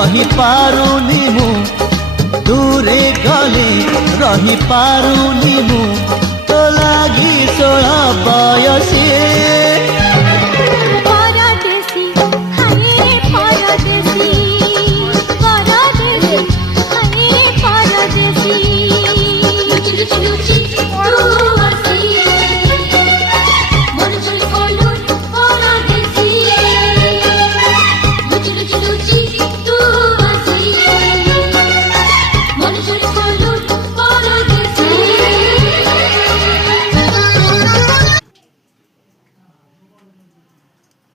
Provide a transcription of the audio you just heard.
रही पारुनी मु दूरे गले रही पारुनी मु तो लागी 16 बयसी